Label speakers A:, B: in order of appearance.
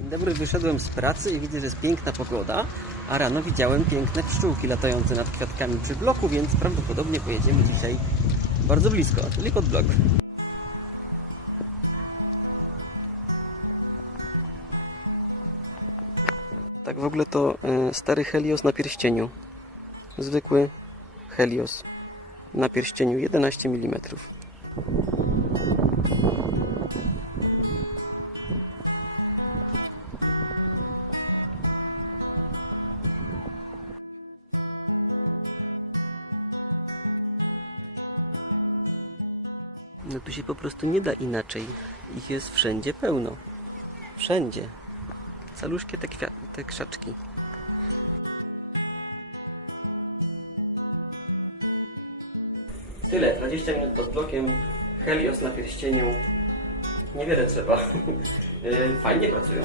A: Dzień dobry, wyszedłem z pracy i widzę, że jest piękna pogoda, a rano widziałem piękne pszczółki latające nad kwiatkami przy bloku, więc prawdopodobnie pojedziemy dzisiaj bardzo blisko, czyli pod blok. Tak w ogóle to e, stary Helios na pierścieniu. Zwykły Helios na pierścieniu 11 mm. No tu się po prostu nie da inaczej. Ich jest wszędzie pełno. Wszędzie. Caluszkie te, te krzaczki. Tyle, 20 minut pod blokiem. Helios na pierścieniu. Niewiele trzeba. Y, Fajnie pracują.